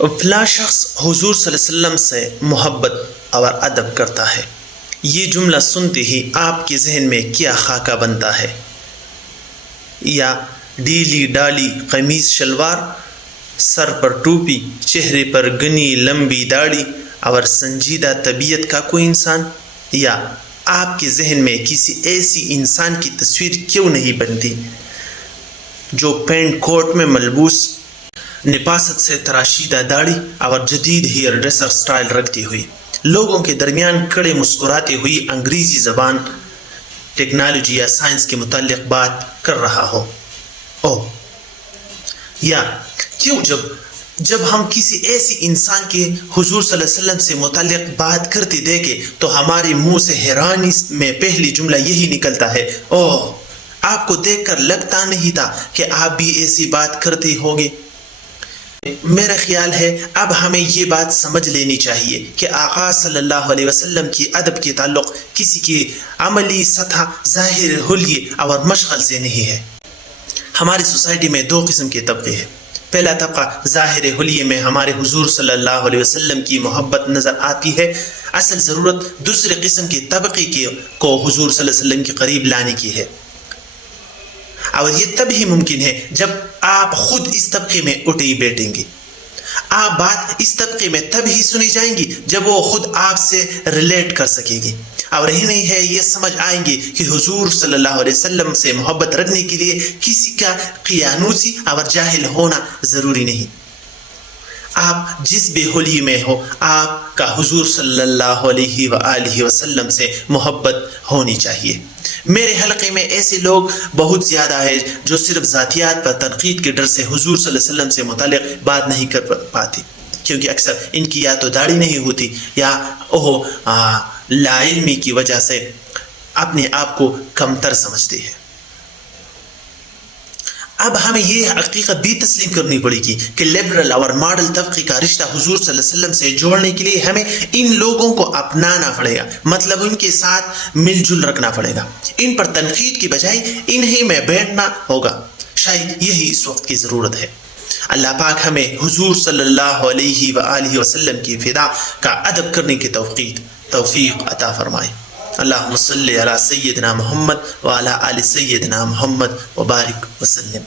فلاں شخص حضور صلی اللہ علیہ وسلم سے محبت اور ادب کرتا ہے، یہ جملہ سنتے ہی آپ کے ذہن میں کیا خاکہ بنتا ہے؟ یا ڈھیلی ڈالی قمیص شلوار، سر پر ٹوپی، چہرے پر گھنی لمبی داڑھی اور سنجیدہ طبیعت کا کوئی انسان؟ یا آپ کے ذہن میں کسی ایسی انسان کی تصویر کیوں نہیں بنتی جو پینٹ کوٹ میں ملبوس، نپاست سے تراشیدہ داڑھی اور جدید ہیئر ڈریسر سٹائل رکھتی ہوئی، لوگوں کے درمیان کھڑے مسکراتے ہوئی انگریزی زبان، ٹیکنالوجی یا سائنس کے متعلق بات کر رہا ہو؟ یا کیوں جب ہم کسی ایسی انسان کے حضور صلی اللہ علیہ وسلم سے متعلق بات کرتے دیکھیں تو ہمارے منہ سے حیرانی میں پہلی جملہ یہی نکلتا ہے، آپ کو دیکھ کر لگتا نہیں تھا کہ آپ بھی ایسی بات کرتے ہوگے۔ میرا خیال ہے اب ہمیں یہ بات سمجھ لینی چاہیے کہ آقا صلی اللہ علیہ وسلم کی ادب کے تعلق کسی کی عملی سطح، ظاہر حلیے اور مشغل سے نہیں ہے۔ ہماری سوسائٹی میں دو قسم کے طبقے ہیں۔ پہلا طبقہ ظاہر حلیے میں ہمارے حضور صلی اللہ علیہ وسلم کی محبت نظر آتی ہے، اصل ضرورت دوسرے قسم کے طبقے کو حضور صلی اللہ علیہ وسلم کے قریب لانے کی ہے، اور یہ تب ہی ممکن ہے جب آپ خود اس طبقے میں اٹھی بیٹھیں گے۔ آپ بات اس طبقے میں تب ہی سنی جائیں گی جب وہ خود آپ سے ریلیٹ کر سکے گی، اور یہی نہیں ہے یہ سمجھ آئیں گے کہ حضور صلی اللہ علیہ وسلم سے محبت رکھنے کے لیے کسی کا قیانوسی اور جاہل ہونا ضروری نہیں۔ آپ جس بے حلی میں ہو، آپ کا حضور صلی اللہ علیہ وآلہ وسلم سے محبت ہونی چاہیے۔ میرے حلقے میں ایسے لوگ بہت زیادہ ہیں جو صرف ذاتیات پر تنقید کے ڈر سے حضور صلی اللہ علیہ وسلم سے متعلق بات نہیں کر پاتے، کیونکہ اکثر ان کی یا تو داڑھی نہیں ہوتی یا وہ لا علمی کی وجہ سے اپنے آپ کو کمتر سمجھتے ہیں۔ اب ہمیں یہ حقیقت بھی تسلیم کرنی پڑے گی کہ لبرل اور ماڈل طبقے کا رشتہ حضور صلی اللہ علیہ وسلم سے جوڑنے کے لیے ہمیں ان لوگوں کو اپنانا پڑے گا، مطلب ان کے ساتھ مل جل رکھنا پڑے گا، ان پر تنقید کی بجائے انہی میں بیٹھنا ہوگا۔ شاید یہی اس وقت کی ضرورت ہے۔ اللہ پاک ہمیں حضور صلی اللہ علیہ وآلہ وسلم کی فدا کا ادب کرنے کی توفیق عطا فرمائے۔ اللہم صلی علی سیدنا محمد وعلی آل سیدنا محمد وبارک وسلم۔